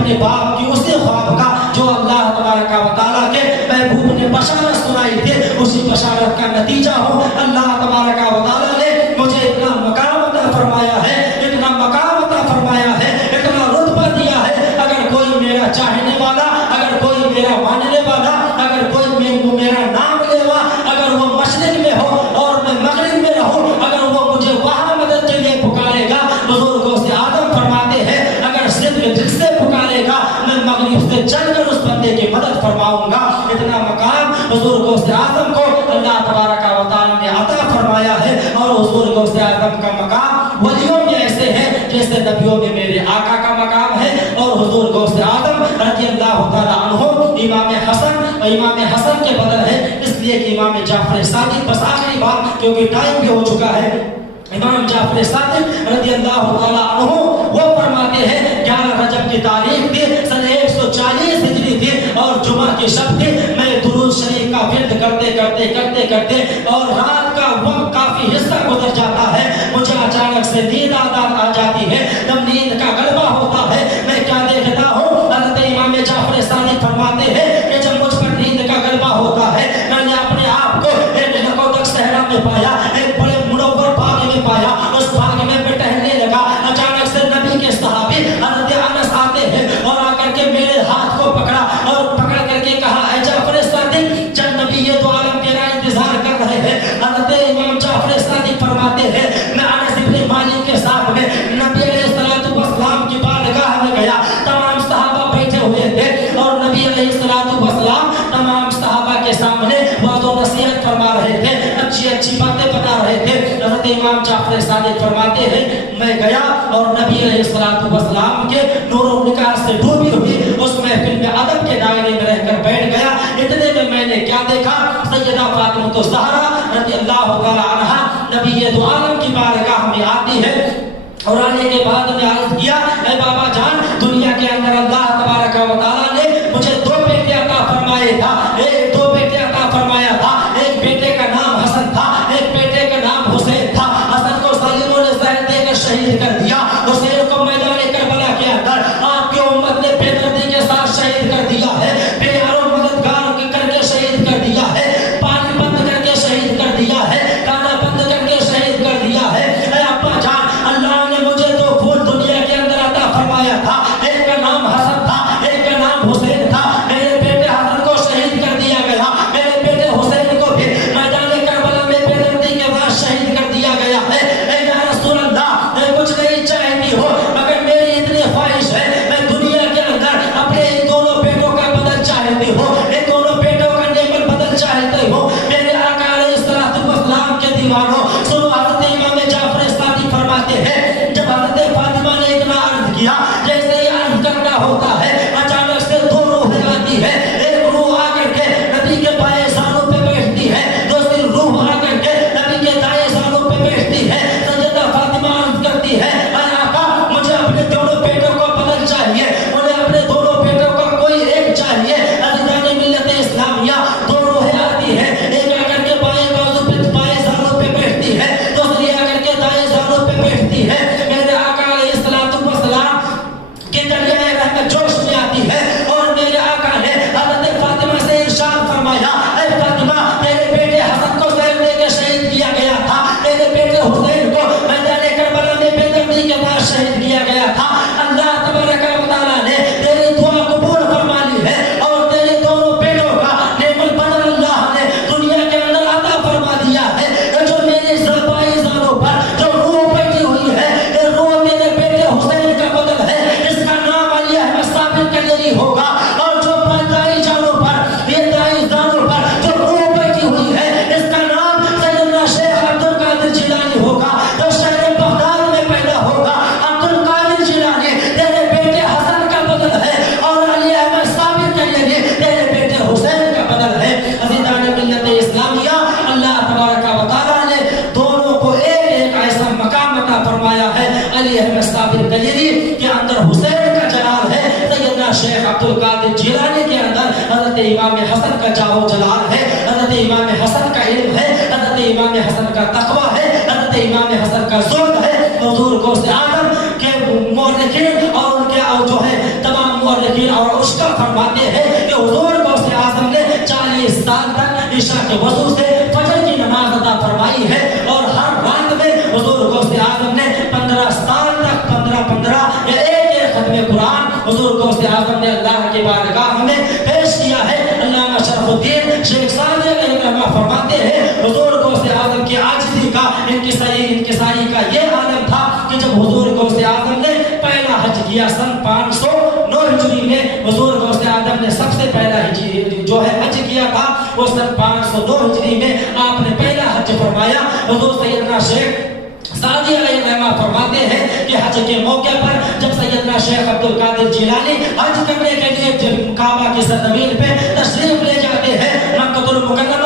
اپنے باپ کی اسی خواب کا جو اللہ تبارک و تعالیٰ کے محبوب نے بشارت سنائی تھی اسی بشارت کا نتیجہ ہوں. اللہ تبارک و تعالیٰ نے مجھے اتنا مقام عطا فرمایا ہے, اتنا مقام عطا فرمایا ہے, اتنا رتبہ دیا ہے. اگر کوئی میرا چاہنے والا, اگر کوئی میرا ماننے والا, اگر کوئی میرا نام لیوا, اگر وہ مشرق میں ہو اور میں مغرب میں رہوں, اگر وہ مجھے وہاں مدد کے لیے پکارے گا, بزرگوں سے آدم فرماتے ہیں اگر صدق دل سے پکارے گا میں مغرب سے چل کر اس بندے کی مدد فرماؤں گا. اتنا مقام بزرگوں سے آدم کو اللہ تبارک و تعالیٰ نے عطا فرمایا ہے. اور حضور غوث آدم کا مقام ولیوں میں ایسے ہے جیسے نبیوں میں میرے آقا کا مقام ہے. اور حضور غوث آدم رضی اللہ تعالیٰ عنہ امام حسن کے بدل ہے, اس لیے کہ امام جعفر صادق, بس آخری بات کیونکہ ٹائم بھی ہو چکا ہے, امام جعفر صادق رضی اللہ تعالیٰ عنہ وہ فرماتے ہیں 11 رجب کی تاریخ تھی, سن 140 ہجری تھی اور جمعہ کی شب تھی. میں درود شریف کا ورد کرتے اور رات کا وقت کافی حصہ گزر جاتا ہے, مجھے اچانک سے نیند آ جاتی ہے. جب نیند کا غلبہ ہوتا ہے میں کیا دیکھتا ہوں, حضرت امام جعفر صادق فرماتے ہیں کہ جب مجھ پر نیند کا غلبہ ہوتا ہے میں نے اپنے آپ کو ایک نکوتک صحرا میں پایا, ایک بڑے منور باغ میں پایا. اس باغ میں ٹہلنے لگا, اچانک سے نبی کے صحابی حضرت انس آتے ہیں اور آ کر کے میرے ہاتھ کو پکڑا اور پکڑ کر کے کہا اے جعفر صادق, چند نبی یہ دو عالم تیرا انتظار کر رہے ہیں. حضرت امام جعفر صادق فرماتے ہیں میں انس بن مالک کے ساتھ میں نبی علیہ الصلوۃ والسلام کی بارگاہ میں گیا. تمام صحابہ بیٹھے ہوئے تھے اور نبی علیہ الصلوۃ والسلام تمام صحابہ کے سامنے وعظ و نصیحت فرما رہے تھے, اچھی باتیں بتا رہے تھے. حضرت امام جعفر صادق فرماتے ہیں میں گیا اور نبی علیہ الصلوۃ والسلام کے نور و نکاح سے ڈوبی ہوئی اس محفل میں ادب کے دائرے میں رہ کر بیٹھ گیا. اتنے میں نے کیا دیکھا, سیدہ فاطمہ الزہرا رضی اللہ تعالی عنہا نبی دو عالم کی بارگاہ میں آتی ہے اور آنے کے بعد میں عرض کیا اے بابا جان, دنیا کے اندر اللہ تبارک و تعالیٰ نے مجھے 2 بیٹے عطا فرمائے تھا, 2 بیٹے عطا فرمایا تھا. ایک بیٹے کا نام حسن تھا, ایک بیٹے کا نام حسین تھا. حسن کو ظالموں نے زہر دے کر شہید کر دیا, حسین کو میدان کربلا کے اندر آپ کی امت نے بے دردی کے ساتھ شہید کر دیا ہے, بے یار و مددگار کر کے شہید کر دیا ہے, پانی بند کر کے شہید کر دیا ہے, کانا بند کر کے شہید کر دیا ہے. اے ابا جان, اللہ نے مجھے 2 پھول دنیا کے اندر عطا فرمایا تھا, ایک کا نام حسن تھا, ایک کا نام حسین تھا. میرے بیٹے حسن کو شہید کر دیا گیا, میرے بیٹے حسین کو بھی میدان کربلا میں بے دردی کے بعد شہید کر دیا گیا ہے. اے یا رسول اللہ, میں کچھ نہیں چاہتی ہو مگر میری اتنی خواہش ہے میں دنیا کے اندر اپنے ان دونوں بیٹوں کا بدل چاہتی ہوں, ان دونوں بیٹوں کا نیمل بدل چاہتی ہوں. میرے آقا علیہ الصلوۃ والسلام کے دیوانوں سنو, حضرت امام جعفر صادق فرماتے ہیں جب حضرت فاطمہ نے اتنا عرض کیا جیسے یہ عرض کرنا ہوتا ہے, اچانک سے 2 روحیں آتی ہے. ایک روح آ کر کے نبی کے بائیں زانوں پہ بیٹھتی ہے, دوسری روح آ کر کے نبی کے دائیں زانوں پہ بیٹھتی ہے. سیدہ فاطمہ عرض کرتی ہے اے آقا, مجھے اپنے دونوں بیٹوں کا بدل چاہیے, انہیں اپنے دونوں بیٹوں کا کوئی ایک چاہیے. عزیزان ملت اسلامیہ, 2 روحیں آتی ہے, ایک آ کر کے بائیں زانوں پہ بیٹھتی ہے, دوسری آ کر کے دائیں زانوں پہ بیٹھتی ہے. میرے آقا علیہ الصلوۃ والسلام کے دریائے رحمت جوش میں آتی ہے اور میرے آقا نے حضرت فاطمہ سے ارشاد فرمایا اے فاطمہ, تیرے بیٹے حسن کو زہر دے کے شہید کیا گیا تھا, تیرے بیٹے حسین کو میدان کربلا میں بے دردی کے بعد شہید کیا گیا تھا. اللہ تبارک و تعالیٰ نے تیری دعا قبول فرما لی ہے اور تیرے دونوں بیٹوں کا نیمل بدل اللہ نے دنیا کے اندر عطا فرما دیا ہے. جو میرے بائیں زانوں پر جو روح بیٹھی ہوئی ہے, یہ روح میرے بیٹے حسین کا بدل ہے, اس کا نام علی احمد ثابت کلیری ہوگا. اور جو دائیں زانوں پر, یہ دائیں زانوں پر جو روح بیٹھی ہوئی ہے, اس کا نام سیدنا شیخ عبد القادر جیلانی ہوگا, جو شہر بغداد میں پیدا ہوگا. عبد القادر جیلانی تیرے بیٹے حسن کا بدل ہے اور علی احمد ثابت کلیری تیرے بیٹے حسین کا بدل ہے. عزیزان ملت اسلامیہ, اللہ تبارک و تعالیٰ نے دونوں کو ایک ایسا مقام عطا فرمایا ہے. علی احمد ثابت کلیری کے اندر حسین کا جلال ہے, سیدنا شیخ عبد القادر جیلانی کے اندر حضرت امام حسن کا جاہ و جلال ہے, حضرت امام حسن کا علم ہے, حضرت امام حسن کا تقویٰ ہے, حضرت امام حسن کا زہد ہے. حضور غوث آدم کے مورخین اور ان کے جو ہے تمام عشاء کے وضو سے فجر کی نماز عطا فرمائی ہے، اور ہر رات میں حضور غوث اعظم نے 15 سال تک 15 یا ایک ختم قرآن حضور غوث اعظم نے اللہ کی بارگاہ میں پیش کیا ہے۔ علامہ شرف الدین شیخ سعدی علیہ الرحمہ فرماتے ہیں حضور غوث اعظم کی عاجزی کا انکساری کا یہ عالم تھا کہ جب حضور غوث اعظم نے پہلا حج کیا سن 509 ہجری میں، حضور غوث اعظم نے سب سے پہلا جو ہے حج کیا تھا وہ سن 509 ہجری میں آپ نے پہلا حج فرمایا۔ حضور سیدنا شیخ سعدی علیہ الرحمہ فرماتے ہیں کہ حج کے موقع پر جب سیدنا شیخ عبد القادر جیلانی حج کرنے کے لیے جب کعبہ کی سرزمین پہ تشریف لے جاتے ہیں، مکہ المکرمہ